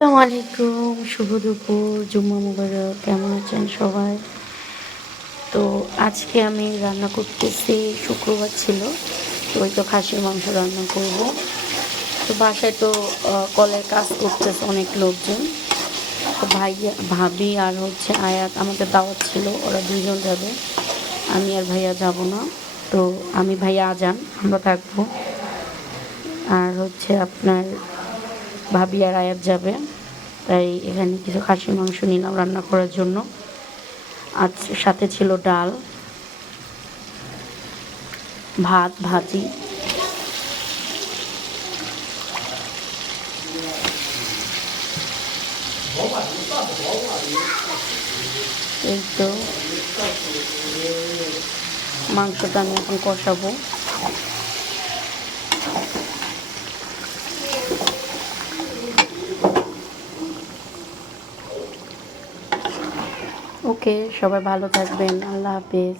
আসসালামু আলাইকুম, শুভ দুপুর, জুম্মা মুবারক। কেমন আছেন সবাই? তো আজকে আমি রান্না করতেছি, শুক্রবার ছিল। তো ওই তো খাসির মাংস রান্না করব। তো বাসায় তো কলের কাজ করতেছে অনেক লোকজন। তো ভাবি আর হচ্ছে আয়াত আমাদের দাওয়াত ছিল, ওরা ২ জন যাবে। আমি আর ভাইয়া যাব না। তো আমি ভাইয়া আজান, আমরা থাকবো। আর হচ্ছে আপনার ভাবি আর আয়াত যাবে। তাই এখানে কিছু খাসির মাংস নিলাম রান্না করার জন্য। আজ সাথে ছিল ডাল, ভাত, ভাজি। এই তো মাংসটা আমি এখন কষাবো। ওকে, সবাই ভালো থাকবেন। আল্লাহ হাফেজ।